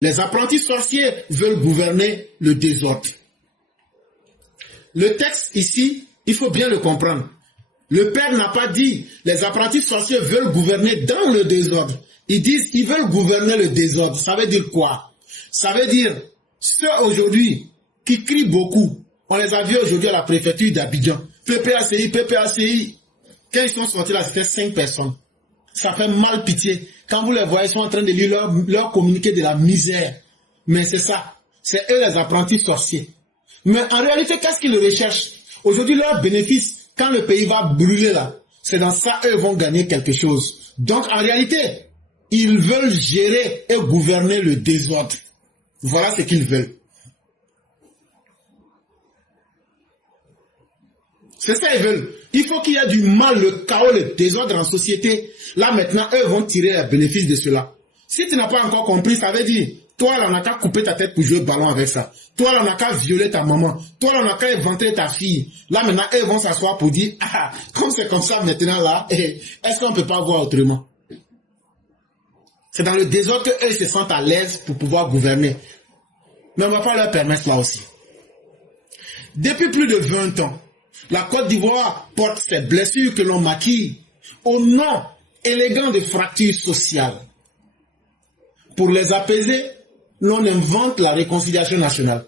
Les apprentis sorciers veulent gouverner le désordre. Le texte ici, il faut bien le comprendre. Le Père n'a pas dit les apprentis sorciers veulent gouverner dans le désordre. Ils disent qu'ils veulent gouverner le désordre. Ça veut dire quoi? Ça veut dire ceux aujourd'hui qui crient beaucoup. On les a vus aujourd'hui à la préfecture d'Abidjan. PPACI, PPACI. Quand ils sont sortis là, c'était 5 personnes. Ça fait mal pitié. Quand vous les voyez, ils sont en train de lire leur communiqué de la misère. Mais c'est ça. C'est eux les apprentis sorciers. Mais en réalité, qu'est-ce qu'ils recherchent? Aujourd'hui, leur bénéfice, quand le pays va brûler là, c'est dans ça eux vont gagner quelque chose. Donc en réalité, ils veulent gérer et gouverner le désordre. Voilà ce qu'ils veulent. C'est ça qu'ils veulent. Il faut qu'il y ait du mal, le chaos, le désordre en société. Là maintenant, eux vont tirer les bénéfices de cela. Si tu n'as pas encore compris, ça veut dire, toi là, on n'a qu'à couper ta tête pour jouer au ballon avec ça. Toi là, on n'a qu'à violer ta maman. Toi là, on n'a qu'à éventrer ta fille. Là maintenant, eux vont s'asseoir pour dire, ah, comme c'est comme ça maintenant là, est-ce qu'on ne peut pas voir autrement? C'est dans le désordre qu'eux se sentent à l'aise pour pouvoir gouverner. Mais on ne va pas leur permettre là aussi. Depuis plus de 20 ans, la Côte d'Ivoire porte ces blessures que l'on maquille au nom élégant de fractures sociales. Pour les apaiser, l'on invente la réconciliation nationale.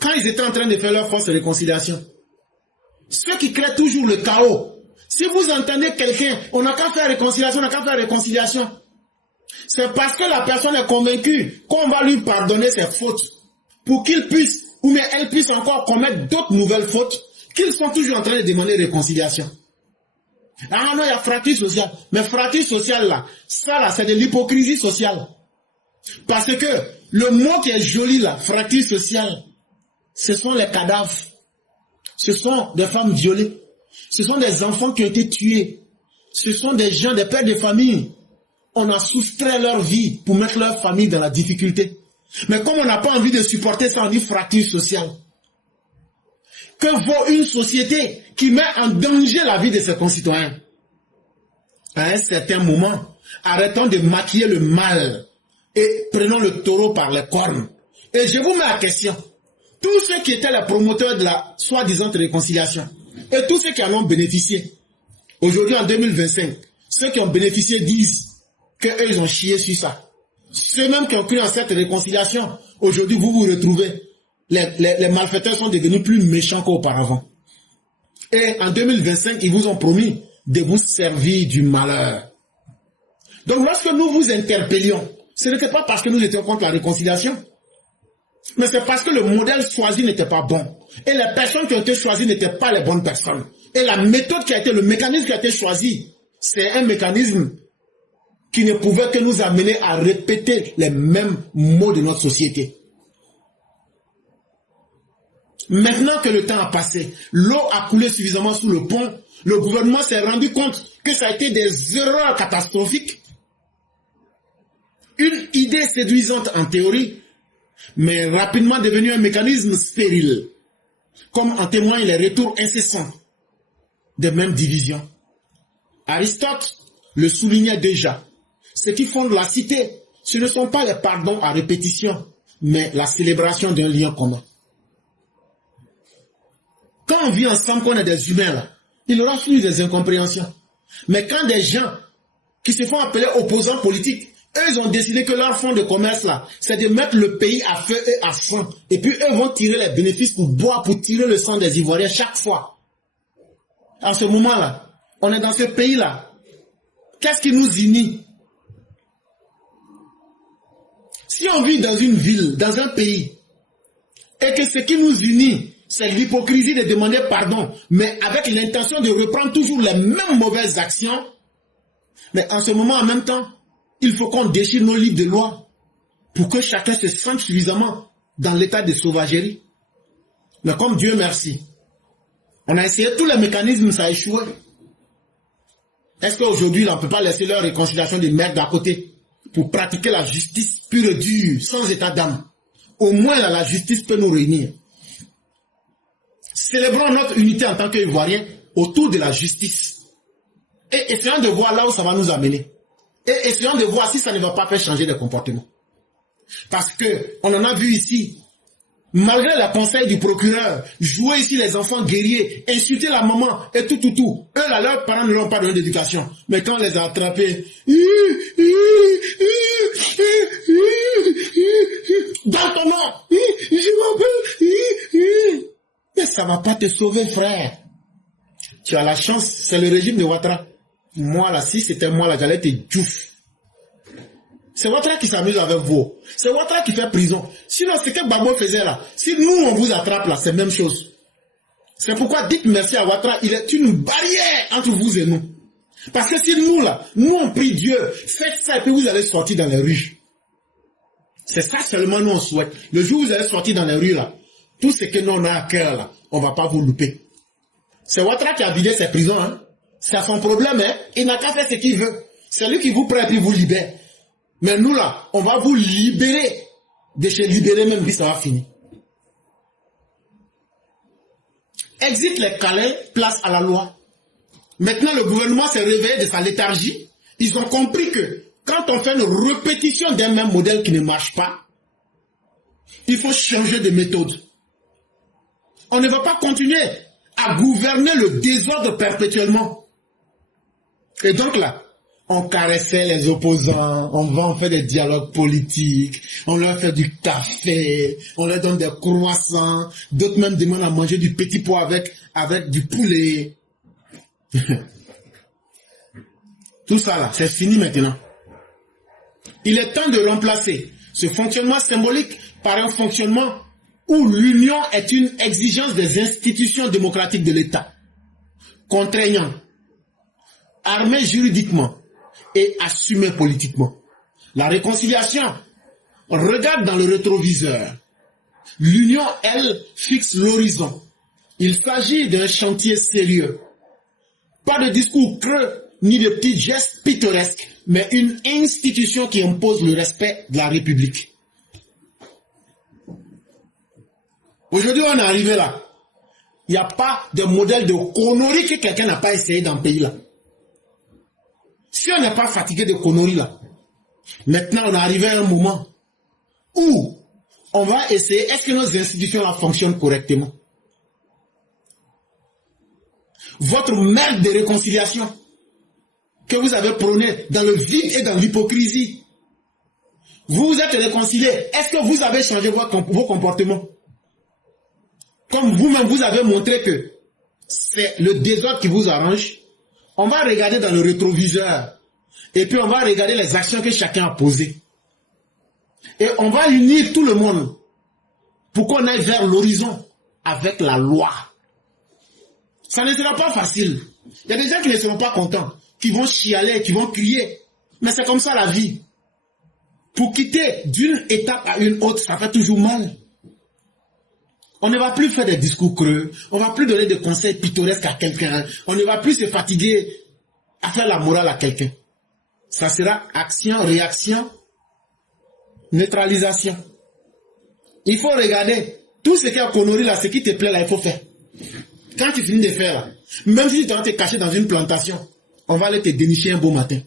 Quand ils étaient en train de faire leur force de réconciliation, ceux qui créent toujours le chaos, si vous entendez quelqu'un, on n'a qu'à faire réconciliation, on n'a qu'à faire réconciliation, c'est parce que la personne est convaincue qu'on va lui pardonner ses fautes pour qu'il puisse, ou bien elle puisse encore commettre d'autres nouvelles fautes, qu'ils sont toujours en train de demander réconciliation. Ah non, il y a fracture sociale. Mais fracture sociale là, ça là, c'est de l'hypocrisie sociale. Parce que le mot qui est joli là, fracture sociale, ce sont les cadavres. Ce sont des femmes violées. Ce sont des enfants qui ont été tués. Ce sont des gens, des pères de famille. On a soustrait leur vie pour mettre leur famille dans la difficulté. Mais comme on n'a pas envie de supporter ça, on dit fracture sociale. Que vaut une société qui met en danger la vie de ses concitoyens? À un certain moment, arrêtons de maquiller le mal et prenons le taureau par les cornes. Et je vous mets la question. Tous ceux qui étaient les promoteurs de la soi-disant réconciliation et tous ceux qui en ont bénéficié, aujourd'hui en 2025, ceux qui ont bénéficié disent qu'eux ils ont chié sur ça. Ceux même qui ont cru en cette réconciliation, aujourd'hui vous vous retrouvez. Les malfaiteurs sont devenus plus méchants qu'auparavant. Et en 2025, ils vous ont promis de vous servir du malheur. Donc lorsque nous vous interpellions, ce n'était pas parce que nous étions contre la réconciliation, mais c'est parce que le modèle choisi n'était pas bon. Et les personnes qui ont été choisies n'étaient pas les bonnes personnes. Et la méthode qui a été, le mécanisme qui a été choisi, c'est un mécanisme qui ne pouvait que nous amener à répéter les mêmes mots de notre société. Maintenant que le temps a passé, l'eau a coulé suffisamment sous le pont, le gouvernement s'est rendu compte que ça a été des erreurs catastrophiques. Une idée séduisante en théorie, mais rapidement devenue un mécanisme stérile, comme en témoignent les retours incessants des mêmes divisions. Aristote le soulignait déjà. Ce qui fonde la cité, ce ne sont pas les pardons à répétition, mais la célébration d'un lien commun. Quand on vit ensemble, qu'on est des humains là, il aura fallu des incompréhensions. Mais quand des gens qui se font appeler opposants politiques, eux ils ont décidé que leur fonds de commerce là, c'est de mettre le pays à feu et à sang. Et puis eux vont tirer les bénéfices pour boire, pour tirer le sang des Ivoiriens chaque fois. En ce moment là, on est dans ce pays là. Qu'est-ce qui nous unit? Si on vit dans une ville, dans un pays, et que ce qui nous unit, c'est l'hypocrisie de demander pardon, mais avec l'intention de reprendre toujours les mêmes mauvaises actions, mais en ce moment, en même temps, il faut qu'on déchire nos livres de loi pour que chacun se sente suffisamment dans l'état de sauvagerie. Mais comme Dieu merci, on a essayé tous les mécanismes, ça a échoué. Est-ce qu'aujourd'hui, on ne peut pas laisser leur réconciliation de merde à côté pour pratiquer la justice pure et dure, sans état d'âme? Au moins, là, la justice peut nous réunir. Célébrons notre unité en tant qu'Ivoiriens autour de la justice. Et essayons de voir là où ça va nous amener. Et essayons de voir si ça ne va pas faire changer de comportement. Parce que on en a vu ici, malgré le conseil du procureur, jouer ici les enfants guerriers, insulter la maman et tout. Eux là, leurs parents ne leur ont pas donné d'éducation. Mais quand on les a attrapés, dans ton nom, je m'appelle. Mais ça va pas te sauver, frère. Tu as la chance, c'est le régime de Ouattara. Moi là, si c'était moi là, j'allais te djouf. C'est Ouattara qui s'amuse avec vous. C'est Ouattara qui fait prison. Sinon, c'est que Gbagbo faisait là. Si nous, on vous attrape là, c'est la même chose. C'est pourquoi dites merci à Ouattara. Il est une barrière entre vous et nous. Parce que si nous là, nous on prie Dieu, faites ça et puis vous allez sortir dans les rues. C'est ça seulement nous on souhaite. Le jour où vous allez sortir dans les rues là, tout ce que nous on a à cœur là, on va pas vous louper. C'est Ouattara qui a vidé ses prisons, hein. C'est son problème, hein. Il n'a qu'à faire ce qu'il veut. C'est lui qui vous prend et puis vous libère. Mais nous là, on va vous libérer. De se libérer même, puis ça va finir. Exit les câlins, place à la loi. Maintenant, le gouvernement s'est réveillé de sa léthargie. Ils ont compris que quand on fait une répétition d'un même modèle qui ne marche pas, il faut changer de méthode. On ne va pas continuer à gouverner le désordre perpétuellement. Et donc là, on caressait les opposants, on fait des dialogues politiques, on leur fait du café, on leur donne des croissants, d'autres même demandent à manger du petit pois avec du poulet. Tout ça là, c'est fini maintenant. Il est temps de remplacer ce fonctionnement symbolique par un fonctionnement où l'union est une exigence des institutions démocratiques de l'État, contraignant, armé juridiquement et assumé politiquement. La réconciliation regarde dans le rétroviseur. L'union, elle, fixe l'horizon. Il s'agit d'un chantier sérieux. Pas de discours creux, ni de petits gestes pittoresques, mais une institution qui impose le respect de la République. Aujourd'hui, on est arrivé là. Il n'y a pas de modèle de connerie que quelqu'un n'a pas essayé dans le pays là. Si on n'est pas fatigué de conneries là, maintenant on est arrivé à un moment où on va essayer, est-ce que nos institutions là fonctionnent correctement? Votre merde de réconciliation que vous avez prôné dans le vide et dans l'hypocrisie, vous vous êtes réconciliés, est-ce que vous avez changé vos comportements? Comme vous-même vous avez montré que c'est le désordre qui vous arrange, on va regarder dans le rétroviseur et puis on va regarder les actions que chacun a posées. Et on va unir tout le monde pour qu'on aille vers l'horizon avec la loi. Ça ne sera pas facile. Il y a des gens qui ne seront pas contents, qui vont chialer, qui vont crier. Mais c'est comme ça la vie. Pour quitter d'une étape à une autre, ça fait toujours mal. On ne va plus faire des discours creux, on ne va plus donner des conseils pittoresques à quelqu'un, on ne va plus se fatiguer à faire la morale à quelqu'un. Ça sera action, réaction, neutralisation. Il faut regarder tout ce qui est connerie là, ce qui te plaît là, il faut faire. Quand tu finis de faire là, même si tu vas te cacher dans une plantation, on va aller te dénicher un beau matin.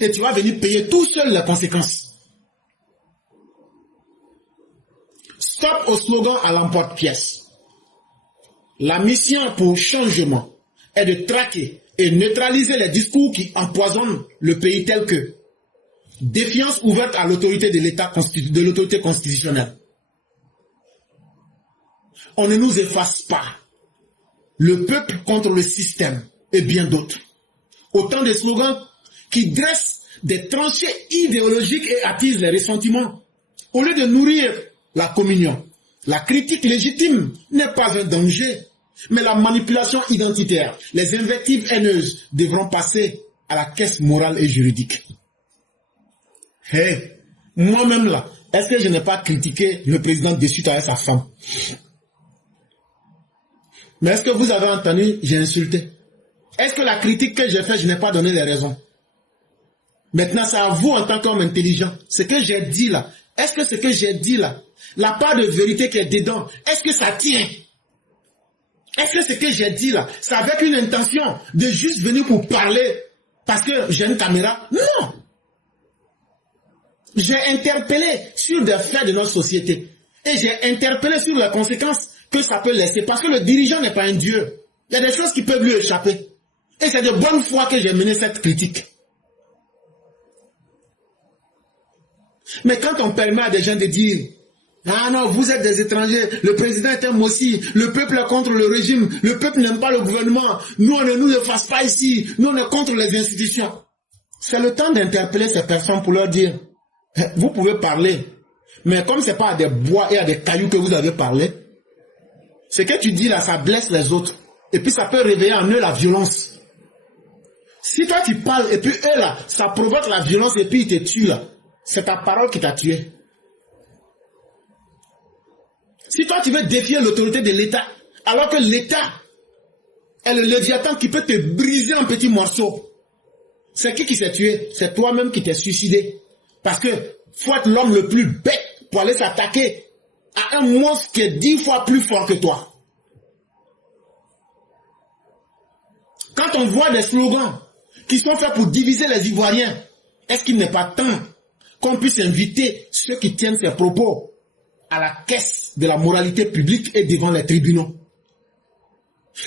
Et tu vas venir payer tout seul les conséquences. Stop au slogan à l'emporte-pièce. La mission pour changement est de traquer et neutraliser les discours qui empoisonnent le pays tels que défiance ouverte à l'autorité de l'État, de l'autorité constitutionnelle. On ne nous efface pas. Le peuple contre le système et bien d'autres. Autant de slogans qui dressent des tranchées idéologiques et attisent les ressentiments. Au lieu de nourrir la communion, la critique légitime n'est pas un danger, mais la manipulation identitaire, les invectives haineuses devront passer à la caisse morale et juridique. Hey, moi-même là, est-ce que je n'ai pas critiqué le président de suite avec sa femme? Mais est-ce que vous avez entendu, j'ai insulté? Est-ce que la critique que j'ai faite, je n'ai pas donné les raisons? Maintenant, c'est à vous en tant qu'homme intelligent. Ce que j'ai dit là, est-ce que ce que j'ai dit là, la part de vérité qui est dedans, est-ce que ça tient? Est-ce que ce que j'ai dit là, c'est avec une intention de juste venir pour parler parce que j'ai une caméra? Non! J'ai interpellé sur des faits de notre société. Et j'ai interpellé sur les conséquences que ça peut laisser. Parce que le dirigeant n'est pas un dieu. Il y a des choses qui peuvent lui échapper. Et c'est de bonne foi que j'ai mené cette critique. Mais quand on permet à des gens de dire « Ah non, vous êtes des étrangers, le président est un mossi, le peuple est contre le régime, le peuple n'aime pas le gouvernement, nous on ne nous efface pas ici, nous on est contre les institutions. » C'est le temps d'interpeller ces personnes pour leur dire « Vous pouvez parler, mais comme ce n'est pas à des bois et à des cailloux que vous avez parlé, ce que tu dis là, ça blesse les autres. Et puis ça peut réveiller en eux la violence. Si toi tu parles et puis eux là, ça provoque la violence et puis ils te tuent là. C'est ta parole qui t'a tué. Si toi tu veux défier l'autorité de l'État, alors que l'État est le léviathan qui peut te briser en petits morceaux, c'est qui s'est tué? C'est toi-même qui t'es suicidé. Parce que faut être l'homme le plus bête pour aller s'attaquer à un monstre qui est 10 fois plus fort que toi. Quand on voit des slogans qui sont faits pour diviser les Ivoiriens, est-ce qu'il n'est pas temps qu'on puisse inviter ceux qui tiennent ces propos à la caisse de la moralité publique et devant les tribunaux?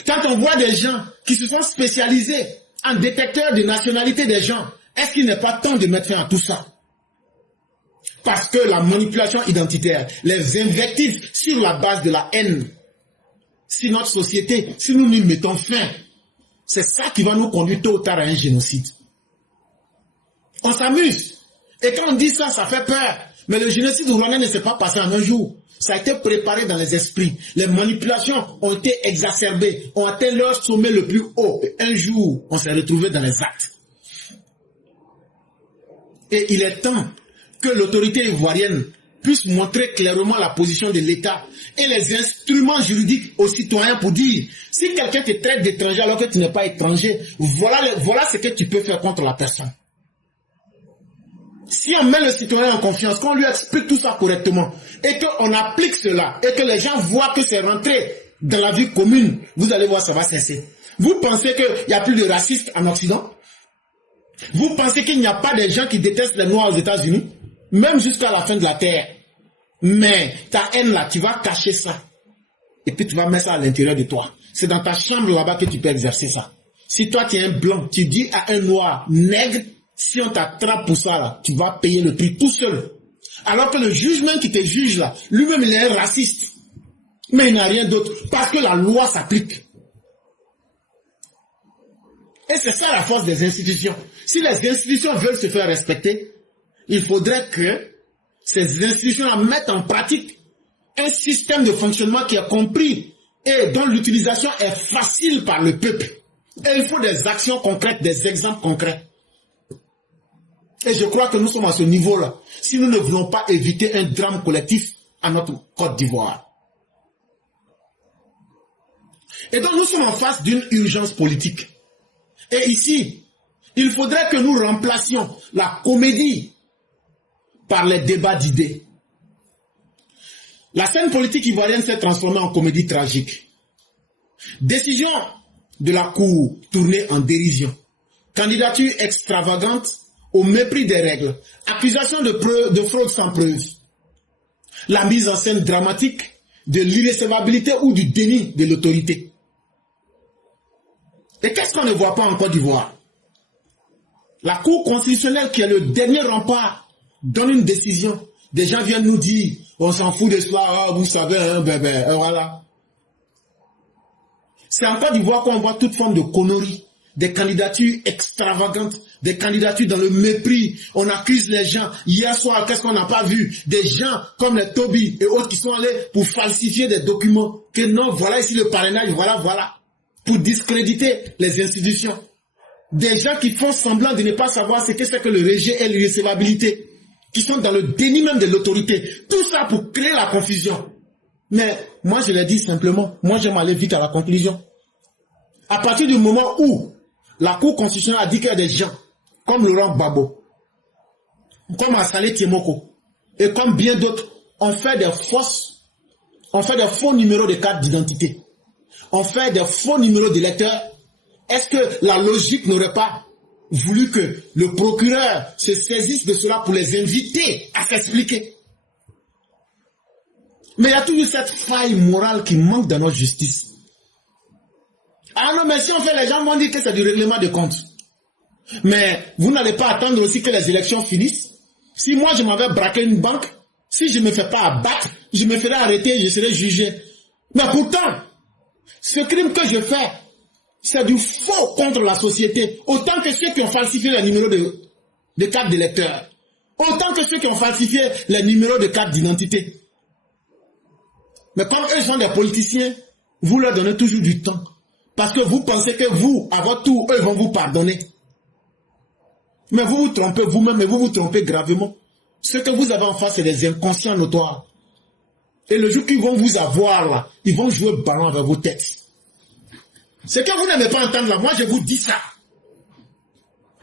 Quand on voit des gens qui se sont spécialisés en détecteur de nationalité des gens, est-ce qu'il n'est pas temps de mettre fin à tout ça? Parce que la manipulation identitaire, les invectives sur la base de la haine, si notre société, si nous nous mettons fin, c'est ça qui va nous conduire tôt ou tard à un génocide. On s'amuse. Et quand on dit ça, ça fait peur. Mais le génocide rwandais ne s'est pas passé en un jour. Ça a été préparé dans les esprits. Les manipulations ont été exacerbées, ont atteint leur sommet le plus haut. Et un jour, on s'est retrouvé dans les actes. Et il est temps que l'autorité ivoirienne puisse montrer clairement la position de l'État et les instruments juridiques aux citoyens pour dire, si quelqu'un te traite d'étranger alors que tu n'es pas étranger, voilà ce que tu peux faire contre la personne. Si on met le citoyen en confiance, qu'on lui explique tout ça correctement, et qu'on applique cela, et que les gens voient que c'est rentré dans la vie commune, vous allez voir, ça va cesser. Vous pensez qu'il n'y a plus de racistes en Occident? Vous pensez qu'il n'y a pas de gens qui détestent les Noirs aux États-Unis? Même jusqu'à la fin de la terre. Mais ta haine là, tu vas cacher ça. Et puis tu vas mettre ça à l'intérieur de toi. C'est dans ta chambre là-bas que tu peux exercer ça. Si toi tu es un blanc, tu dis à un noir nègre, si on t'attrape pour ça là, tu vas payer le prix tout seul. Alors que le juge même qui te juge là, lui-même il est un raciste. Mais il n'a rien d'autre. Parce que la loi s'applique. Et c'est ça la force des institutions. Si les institutions veulent se faire respecter, il faudrait que ces institutions mettent en pratique un système de fonctionnement qui est compris et dont l'utilisation est facile par le peuple. Et il faut des actions concrètes, des exemples concrets. Et je crois que nous sommes à ce niveau-là, si nous ne voulons pas éviter un drame collectif à notre Côte d'Ivoire. Et donc nous sommes en face d'une urgence politique. Et ici, il faudrait que nous remplacions la comédie par les débats d'idées. La scène politique ivoirienne s'est transformée en comédie tragique. Décision de la Cour tournée en dérision. Candidature extravagante au mépris des règles. Accusation de fraude sans preuve. La mise en scène dramatique de l'irrecevabilité ou du déni de l'autorité. Et qu'est-ce qu'on ne voit pas en Côte d'Ivoire? La Cour constitutionnelle, qui est le dernier rempart, donne une décision. Des gens viennent nous dire, on s'en fout de cela, vous savez, hein, bébé, voilà. C'est en Côte d'Ivoire qu'on voit toute forme de conneries, des candidatures extravagantes, des candidatures dans le mépris. On accuse les gens. Hier soir, qu'est-ce qu'on n'a pas vu? Des gens comme les Toby et autres qui sont allés pour falsifier des documents. Que non, voilà ici le parrainage, voilà. Pour discréditer les institutions. Des gens qui font semblant de ne pas savoir ce que c'est que le rejet et l'irrecevabilité, qui sont dans le déni même de l'autorité. Tout ça pour créer la confusion. Mais moi je l'ai dit simplement, moi j'aime aller vite à la conclusion. À partir du moment où la Cour constitutionnelle a dit qu'il y a des gens comme Laurent Gbagbo, comme Assalé Tiemoko, et comme bien d'autres, on fait des faux numéros de carte d'identité. On fait des faux numéros d'électeurs. Est-ce que la logique n'aurait pas voulu que le procureur se saisisse de cela pour les inviter à s'expliquer. Mais il y a toujours cette faille morale qui manque dans notre justice. Ah non, mais si on fait, les gens vont dire que c'est du règlement de compte. Mais vous n'allez pas attendre aussi que les élections finissent. Si moi je m'avais braqué une banque, si je ne me fais pas abattre, je me ferai arrêter, je serai jugé. Mais pourtant, ce crime que je fais, c'est du faux contre la société. Autant que ceux qui ont falsifié les numéros de carte d'électeur. Autant que ceux qui ont falsifié les numéros de carte d'identité. Mais comme eux sont des politiciens, vous leur donnez toujours du temps. Parce que vous pensez que vous, à votre tour, eux vont vous pardonner. Mais vous vous trompez vous-même et vous vous trompez gravement. Ce que vous avez en face, c'est des inconscients notoires. Et le jour qu'ils vont vous avoir là, ils vont jouer ballon avec vos têtes. Ce que vous n'aimez pas entendre là, moi je vous dis ça.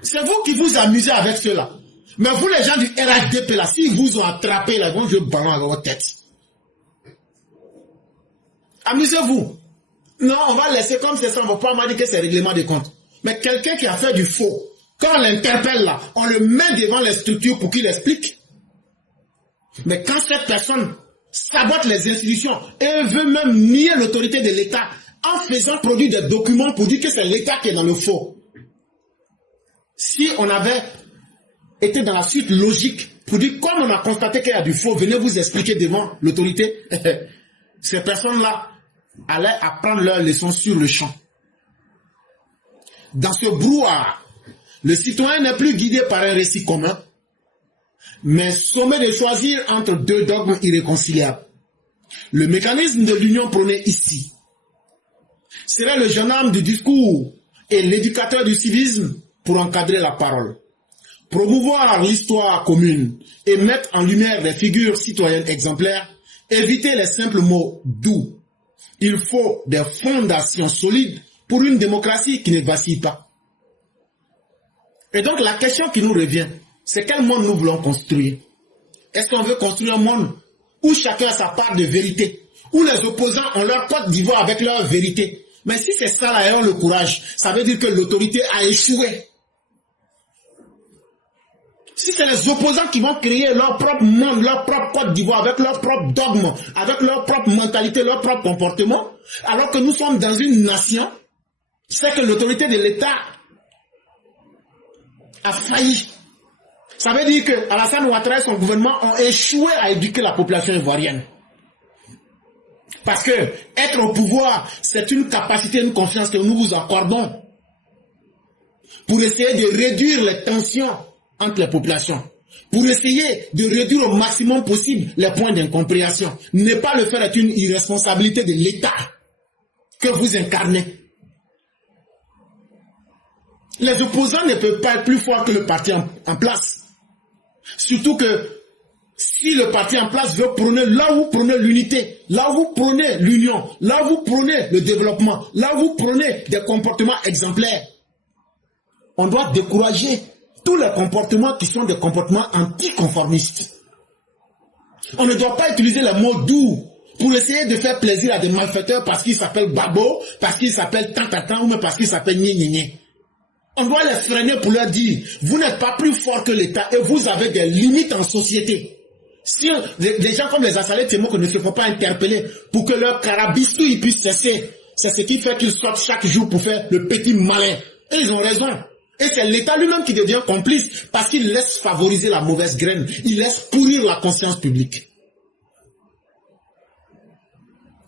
C'est vous qui vous amusez avec cela. Mais vous les gens du RHDP là, s'ils vous ont attrapé là, ils vont jouer ballon avec vos têtes. Amusez-vous. Non, on va laisser comme c'est ça, on ne va pas dire que c'est règlement de compte. Mais quelqu'un qui a fait du faux, quand on l'interpelle là, on le met devant les structures pour qu'il explique. Mais quand cette personne sabote les institutions et veut même nier l'autorité de l'État en faisant produire des documents pour dire que c'est l'État qui est dans le faux. Si on avait été dans la suite logique pour dire comme on a constaté qu'il y a du faux, venez vous expliquer devant l'autorité, ces personnes-là allaient apprendre leurs leçons sur le champ. Dans ce brouhaha, le citoyen n'est plus guidé par un récit commun, mais sommé de choisir entre deux dogmes irréconciliables. Le mécanisme de l'union prôné ici serait le gendarme du discours et l'éducateur du civisme pour encadrer la parole. Promouvoir l'histoire commune et mettre en lumière des figures citoyennes exemplaires, éviter les simples mots doux. Il faut des fondations solides pour une démocratie qui ne vacille pas. Et donc la question qui nous revient, c'est quel monde nous voulons construire? Est-ce qu'on veut construire un monde où chacun a sa part de vérité, où les opposants ont leur Côte d'Ivoire avec leur vérité? Mais si c'est ça, là, ayons le courage, ça veut dire que l'autorité a échoué. Si c'est les opposants qui vont créer leur propre monde, leur propre Côte d'Ivoire, avec leur propre dogme, avec leur propre mentalité, leur propre comportement, alors que nous sommes dans une nation, c'est que l'autorité de l'État a failli. Ça veut dire que Alassane Ouattara et son gouvernement ont échoué à éduquer la population ivoirienne. Parce que être au pouvoir, c'est une capacité, une confiance que nous vous accordons pour essayer de réduire les tensions entre les populations, pour essayer de réduire au maximum possible les points d'incompréhension. Ne pas le faire est une irresponsabilité de l'État que vous incarnez. Les opposants ne peuvent pas être plus forts que le parti en place. Surtout que si le parti en place veut prôner là où vous prônez l'unité, là où vous prônez l'union, là où vous prônez le développement, là où vous prônez des comportements exemplaires, on doit décourager tous les comportements qui sont des comportements anticonformistes. On ne doit pas utiliser les mots doux pour essayer de faire plaisir à des malfaiteurs parce qu'ils s'appellent Babo, parce qu'ils s'appellent Tantatan ou même parce qu'ils s'appellent Nye. On doit les freiner pour leur dire, vous n'êtes pas plus fort que l'État et vous avez des limites en société. Si des gens comme les Assalés Témoins ne se font pas interpeller pour que leur carabistouille puisse cesser, c'est ce qui fait qu'ils sortent chaque jour pour faire le petit malin. Et ils ont raison. Et c'est l'État lui-même qui devient complice parce qu'il laisse favoriser la mauvaise graine. Il laisse pourrir la conscience publique.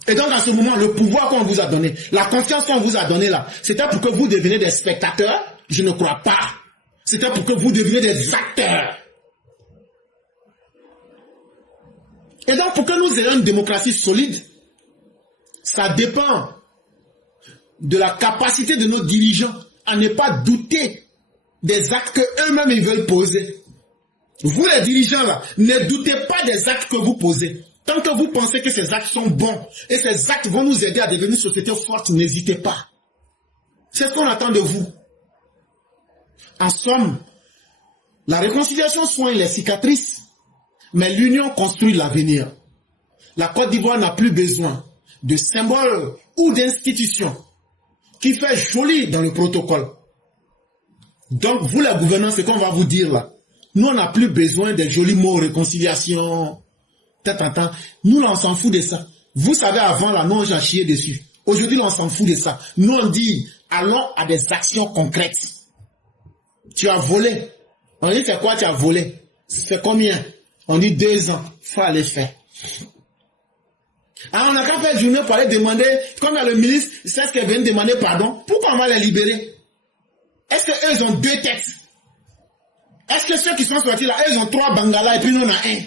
Et donc, à ce moment, le pouvoir qu'on vous a donné, la confiance qu'on vous a donnée là, c'était pour que vous deveniez des spectateurs? Je ne crois pas. C'était pour que vous deveniez des acteurs. Et donc, pour que nous ayons une démocratie solide, ça dépend de la capacité de nos dirigeants à ne pas douter des actes qu'eux-mêmes ils veulent poser. Vous les dirigeants là, ne doutez pas des actes que vous posez. Tant que vous pensez que ces actes sont bons et ces actes vont nous aider à devenir une société forte, n'hésitez pas. C'est ce qu'on attend de vous. En somme, la réconciliation soigne les cicatrices, mais l'union construit l'avenir. La Côte d'Ivoire n'a plus besoin de symboles ou d'institutions qui fait joli dans le protocole. Donc, vous, les gouvernants, c'est qu'on va vous dire là. Nous, on n'a plus besoin des jolis mots, réconciliation, Nous, là, on s'en fout de ça. Vous savez, avant, là, nous, on a chié dessus. Aujourd'hui, là, on s'en fout de ça. Nous, on dit, allons à des actions concrètes. Tu as volé. On dit, c'est quoi tu as volé? C'est combien? On dit 2 ans. Il faut aller faire. Alors, on n'a qu'à faire une journée pour aller demander, comme le ministre, c'est ce qu'elle vient de demander pardon. Pourquoi on va les libérer? Est-ce qu'eux, ils ont 2 têtes? Est-ce que ceux qui sont sortis là, eux, ils ont 3 bangalas et puis nous, on a 1?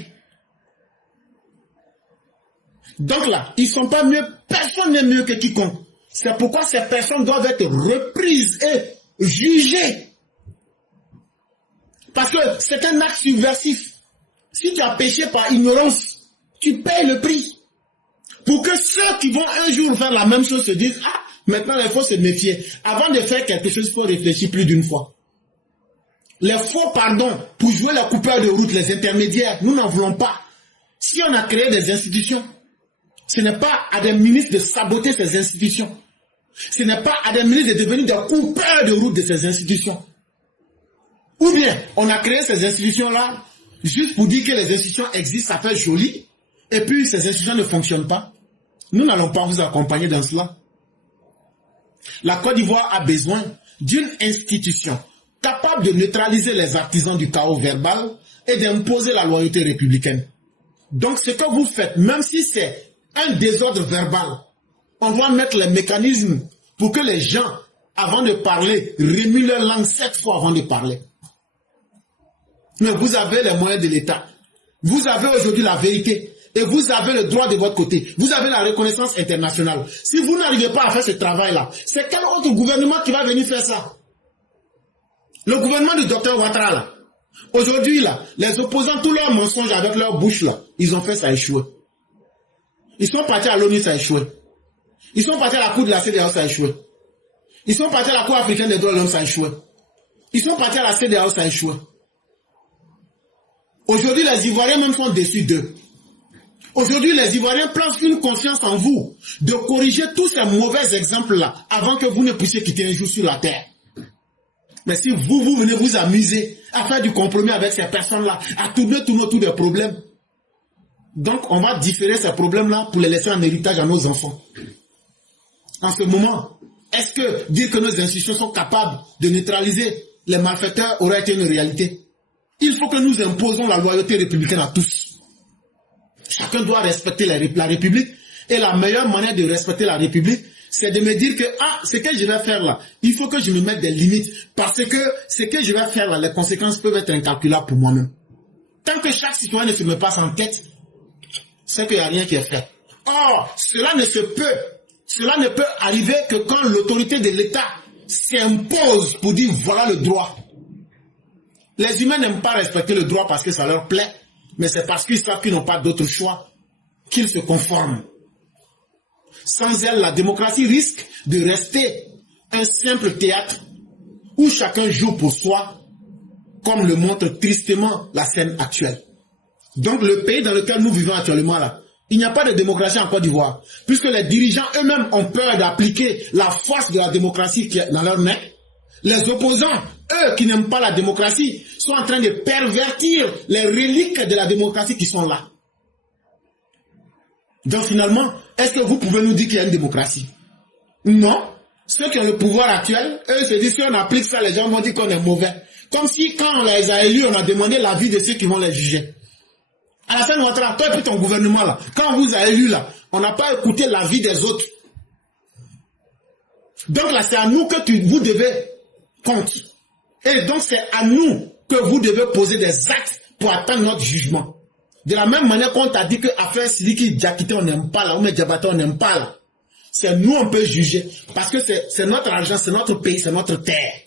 Donc là, ils ne sont pas mieux, personne n'est mieux que quiconque. C'est pourquoi ces personnes doivent être reprises et jugées. Parce que c'est un acte subversif. Si tu as péché par ignorance, tu payes le prix. Pour que ceux qui vont un jour faire la même chose se disent, ah, maintenant il faut se méfier. Avant de faire quelque chose, il faut réfléchir plus d'une fois. Les faux pardons pour jouer la coupeur de route, les intermédiaires, nous n'en voulons pas. Si on a créé des institutions, ce n'est pas à des ministres de saboter ces institutions. Ce n'est pas à des ministres de devenir des coupeurs de route de ces institutions. Ou bien, on a créé ces institutions-là juste pour dire que les institutions existent, ça fait joli, et puis ces institutions ne fonctionnent pas. Nous n'allons pas vous accompagner dans cela. La Côte d'Ivoire a besoin d'une institution capable de neutraliser les artisans du chaos verbal et d'imposer la loyauté républicaine. Donc ce que vous faites, même si c'est un désordre verbal, on doit mettre les mécanismes pour que les gens, avant de parler, remuent leur langue 7 fois avant de parler. Mais vous avez les moyens de l'État. Vous avez aujourd'hui la vérité. Et vous avez le droit de votre côté. Vous avez la reconnaissance internationale. Si vous n'arrivez pas à faire ce travail-là, c'est quel autre gouvernement qui va venir faire ça? Le gouvernement du docteur Ouattara, là. Aujourd'hui, là, les opposants, tous leurs mensonges avec leur bouche, là, ils ont fait ça échouer. Ils sont partis à l'ONU, ça a échoué. Ils sont partis à la Cour de la CEDEAO, ça a échoué. Ils sont partis à la Cour africaine des droits de l'homme, ça a échoué. Ils sont partis à la CEDEAO, ça a échoué. Aujourd'hui, les Ivoiriens même sont déçus d'eux. Aujourd'hui, les Ivoiriens placent une confiance en vous de corriger tous ces mauvais exemples-là avant que vous ne puissiez quitter un jour sur la terre. Mais si vous venez vous amuser à faire du compromis avec ces personnes-là, à tourner autour des problèmes, donc on va différer ces problèmes-là pour les laisser en héritage à nos enfants. En ce moment, est-ce que dire que nos institutions sont capables de neutraliser les malfaiteurs aurait été une réalité? Il faut que nous imposons la loyauté républicaine à tous. Chacun doit respecter la République. Et la meilleure manière de respecter la République, c'est de me dire que, ah, ce que je vais faire là, il faut que je me mette des limites. Parce que ce que je vais faire là, les conséquences peuvent être incalculables pour moi-même. Tant que chaque citoyen ne se met pas en tête, c'est qu'il n'y a rien qui est fait. Or, cela ne peut arriver que quand l'autorité de l'État s'impose pour dire voilà le droit. Les humains n'aiment pas respecter le droit parce que ça leur plaît, mais c'est parce qu'ils savent qu'ils n'ont pas d'autre choix qu'ils se conforment. Sans elle, la démocratie risque de rester un simple théâtre où chacun joue pour soi, comme le montre tristement la scène actuelle. Donc le pays dans lequel nous vivons actuellement là, il n'y a pas de démocratie en Côte d'Ivoire, puisque les dirigeants eux-mêmes ont peur d'appliquer la force de la démocratie qui est dans leur nez. Les opposants, eux qui n'aiment pas la démocratie, sont en train de pervertir les reliques de la démocratie qui sont là. Donc finalement, est-ce que vous pouvez nous dire qu'il y a une démocratie? Non. Ceux qui ont le pouvoir actuel, eux se disent si on applique ça, les gens vont dire qu'on est mauvais. Comme si quand on les a élus, on a demandé l'avis de ceux qui vont les juger. Alassane Ouattara, toi et puis ton gouvernement là, quand on vous a élus là, on n'a pas écouté l'avis des autres. Donc là, c'est à nous que vous devez compte. Et donc c'est à nous que vous devez poser des actes pour atteindre notre jugement. De la même manière qu'on t'a dit que affaire Siliki Diakité on n'aime pas là, ou Diabaté on n'aime pas là. C'est nous on peut juger. Parce que c'est notre argent, c'est notre pays, c'est notre terre.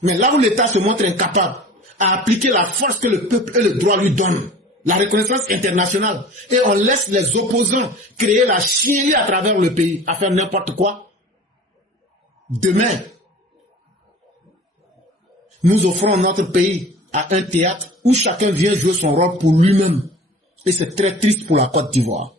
Mais là où l'État se montre incapable à appliquer la force que le peuple et le droit lui donnent, la reconnaissance internationale, et on laisse les opposants créer la chienlit à travers le pays, à faire n'importe quoi, demain, nous offrons notre pays à un théâtre où chacun vient jouer son rôle pour lui-même. Et c'est très triste pour la Côte d'Ivoire.